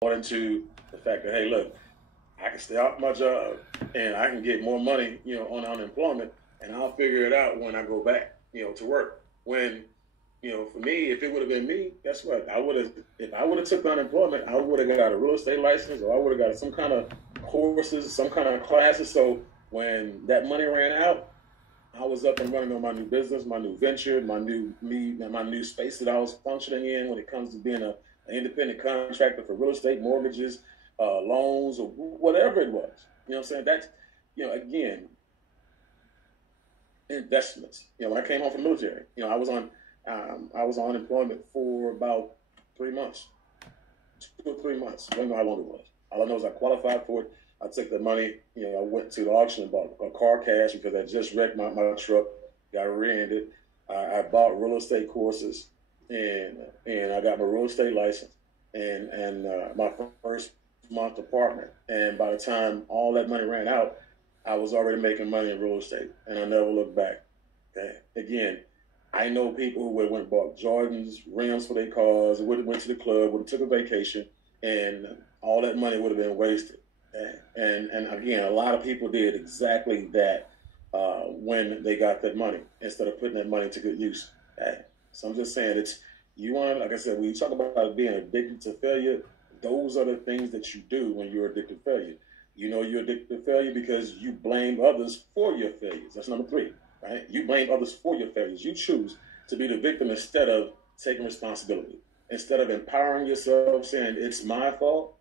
bought into the fact that, hey, look, I can stay off my job and I can get more money, on unemployment, and I'll figure it out when I go back, to work. When, for me, if it would have been me, guess what? If I would have took unemployment, I would have got a real estate license, or I would have got some kind of courses, some kind of classes. So when that money ran out, I was up and running on my new business, my new venture, my new my new space that I was functioning in when it comes to being an independent contractor for real estate, mortgages, loans, or whatever it was. You know what I'm saying? That's, again, investments. When I came home from the military, I was on unemployment for about 3 months, 2 or 3 months. I don't know how long it was. All I know is I qualified for it. I took the money, I went to the auction and bought a car cash because I just wrecked my truck, got rear-ended. I bought real estate courses, and I got my real estate license and my first month apartment. And by the time all that money ran out, I was already making money in real estate, and I never looked back. Okay. Again, I know people who went and bought Jordans, rims for their cars, would have went to the club, would have took a vacation, and all that money would have been wasted. And again, a lot of people did exactly that when they got that money instead of putting that money to good use. So I'm just saying, like I said, when you talk about being addicted to failure, those are the things that you do when you're addicted to failure. You're addicted to failure because you blame others for your failures. That's number 3, right? You blame others for your failures. You choose to be the victim instead of taking responsibility. Instead of empowering yourself, saying it's my fault,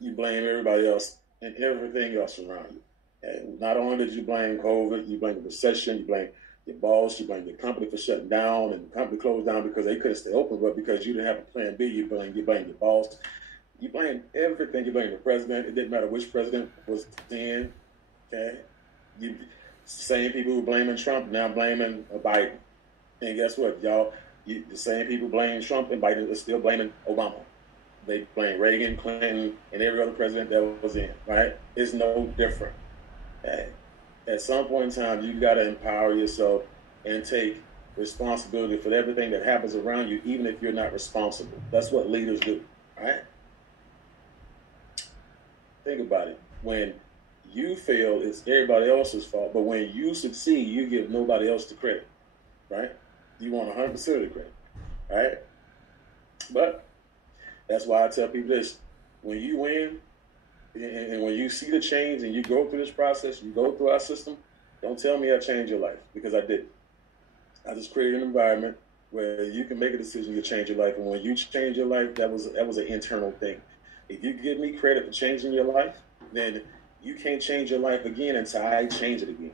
you blame everybody else and everything else around you. And not only did you blame COVID, you blame the recession, you blame your boss, you blame the company for shutting down, and the company closed down because they couldn't stay open, but because you didn't have a plan B, you blame your boss. You blame everything. You blame the president. It didn't matter which president was in. Okay, same people who were blaming Trump now blaming Biden. And guess what, y'all? The same people blaming Trump and Biden are still blaming Obama. They blame Reagan, Clinton, and every other president that was in, right? It's no different. At some point in time, you got to empower yourself and take responsibility for everything that happens around you, even if you're not responsible. That's what leaders do, right? Think about it. When you fail, it's everybody else's fault. But when you succeed, you give nobody else the credit, right? You want 100% of the credit, right? But that's why I tell people this. When you win, and when you see the change and you go through this process, you go through our system, don't tell me I changed your life, because I didn't. I just created an environment where you can make a decision to change your life. And when you change your life, that was an internal thing. If you give me credit for changing your life, then you can't change your life again until I change it again,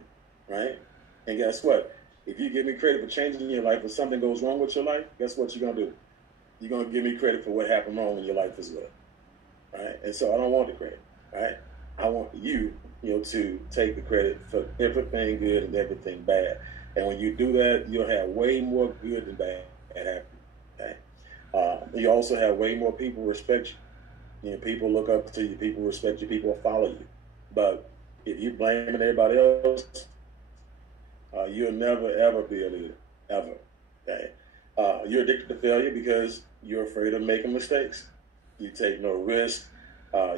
right? And guess what? If you give me credit for changing your life, if something goes wrong with your life, guess what you're going to do? You're going to give me credit for what happened wrong in your life as well, right? And so I don't want the credit, right? I want you, to take the credit for everything good and everything bad. And when you do that, you'll have way more good than bad happen, okay? You also have way more people respect you. People look up to you, people respect you, people follow you. But if you're blaming everybody else, you'll never, ever be a leader, ever, okay? You're addicted to failure because you're afraid of making mistakes. You take no risk.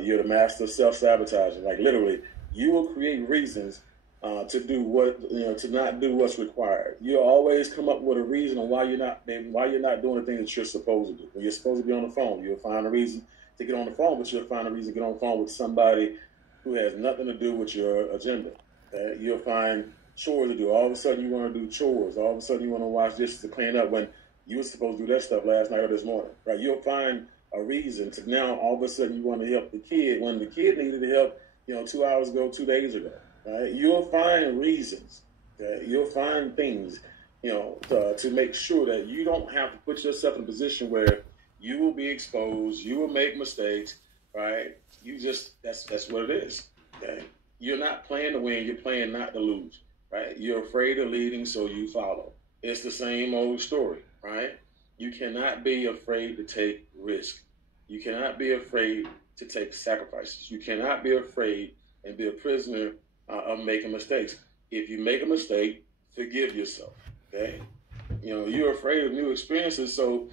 You're the master of self-sabotaging. Like, literally, you will create reasons to not do what's required. You'll always come up with a reason on why you're not doing the things that you're supposed to do. When you're supposed to be on the phone, you'll find a reason to get on the phone, but you'll find a reason to get on the phone with somebody who has nothing to do with your agenda. You'll find chores to do. All of a sudden, you want to do chores. All of a sudden, you want to wash dishes to clean up when you were supposed to do that stuff last night or this morning, right? You'll find a reason to now all of a sudden you want to help the kid when the kid needed help, 2 hours ago, 2 days ago, right? You'll find reasons. Okay? You'll find things, to make sure that you don't have to put yourself in a position where you will be exposed, you will make mistakes, right? That's what it is. Okay? You're not playing to win, you're playing not to lose, right? You're afraid of leading, so you follow. It's the same old story, right? You cannot be afraid to take risk. You cannot be afraid to take sacrifices. You cannot be afraid and be a prisoner of making mistakes. If you make a mistake, forgive yourself, okay? You're afraid of new experiences, so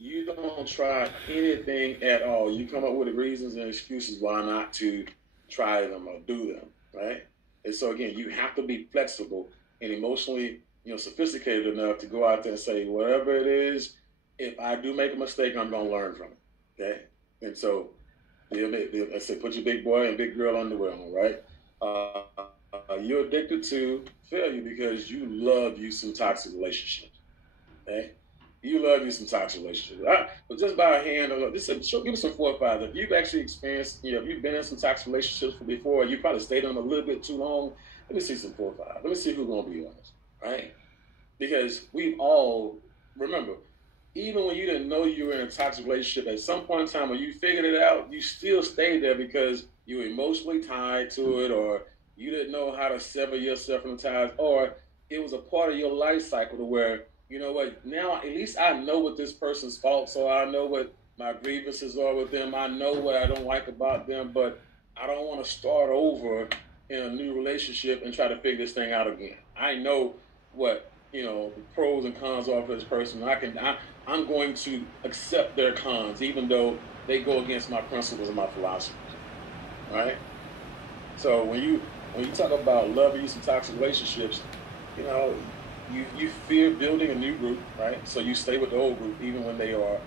you don't try anything at all. You come up with reasons and excuses why not to try them or do them, right? And so again, you have to be flexible and emotionally, sophisticated enough to go out there and say, whatever it is, if I do make a mistake, I'm gonna learn from it. Okay, and so I say, put your big boy and big girl underwear on, right? You're addicted to failure because you love you some toxic relationships. Okay, you love you some toxic relationships. But just by a hand, give us some 4 or 5. If you've actually experienced, if you've been in some toxic relationships before, you probably stayed on a little bit too long. Let me see some 4 or 5. Let me see who's gonna be honest, right? Because we've all remember, even when you didn't know you were in a toxic relationship, at some point in time when you figured it out, you still stayed there because you were emotionally tied to it, or you didn't know how to sever yourself from the ties, or it was a part of your life cycle to where, you know what, now at least I know what this person's faults are. I know what my grievances are with them. I know what I don't like about them, but I don't want to start over in a new relationship and try to figure this thing out again. I know what the pros and cons are for this person. I'm going to accept their cons, even though they go against my principles and my philosophies. Right? So when you talk about love, use, and toxic relationships, you know, you fear building a new group, right? So you stay with the old group even when they are,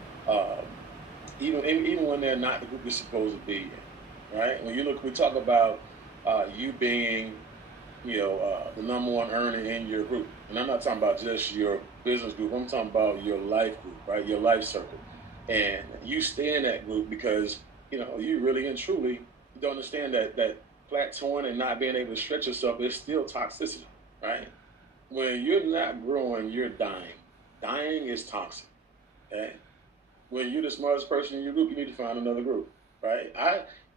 even when they're not the group you're supposed to be in, right? We talk about you being the number one earner in your group. And I'm not talking about just your business group. I'm talking about your life group, right? Your life circle. And you stay in that group because, you really and truly don't understand that plateauing and not being able to stretch yourself is still toxicity, right? When you're not growing, you're dying. Dying is toxic, okay? When you're the smartest person in your group, you need to find another group, right?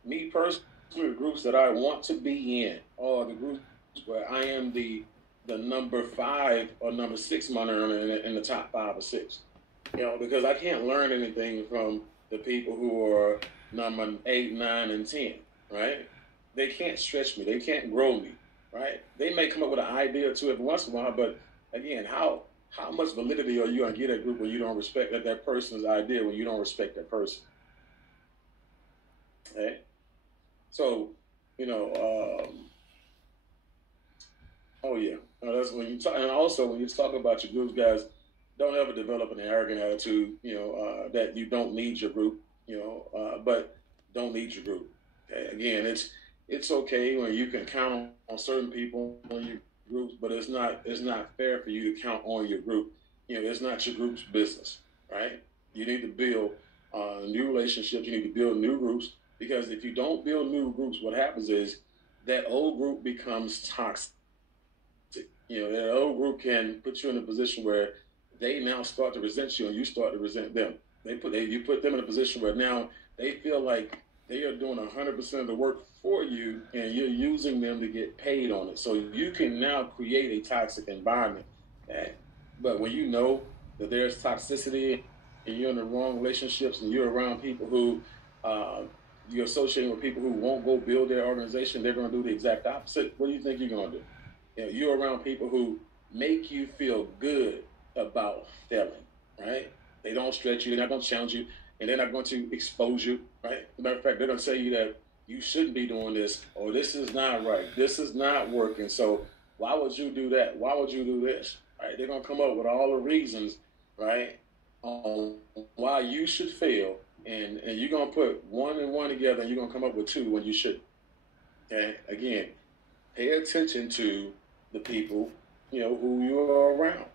Me personally, the groups that I want to be in are the groups where I am the number 5 or number 6 money earner in the top 5 or 6. Because I can't learn anything from the people who are number 8, 9, and 10, right? They can't stretch me. They can't grow me, right? They may come up with an idea or two every once in a while, but again, how much validity are you going to get a group when you don't respect that person's idea, when you don't respect that person? Okay? So, you know, oh yeah, that's when you talk, and also when you talk about your groups, guys, don't ever develop an arrogant attitude, that you don't need your group, but don't need your group. Okay? Again, it's okay when you can count on certain people on your groups, but it's not fair for you to count on your group. It's not your group's business, right? You need to build new relationships. You need to build new groups because if you don't build new groups, what happens is that old group becomes toxic. That old group can put you in a position where they now start to resent you and you start to resent them. You put them in a position where now they feel like they are doing 100% of the work for you and you're using them to get paid on it. So you can now create a toxic environment. Okay? But when you know that there's toxicity and you're in the wrong relationships and you're around people who you're associating with people who won't go build their organization, they're going to do the exact opposite. What do you think you're going to do? You're around people who make you feel good about failing, right? They don't stretch you. They're not going to challenge you, and they're not going to expose you, right? As a matter of fact, they're going to tell you that you shouldn't be doing this, or this is not right. This is not working. So why would you do that? Why would you do this? Right? They're going to come up with all the reasons, right, on why you should fail, and you're going to put one and one together, and you're going to come up with 2 when you shouldn't. Okay? Again, pay attention to the people, who you are around.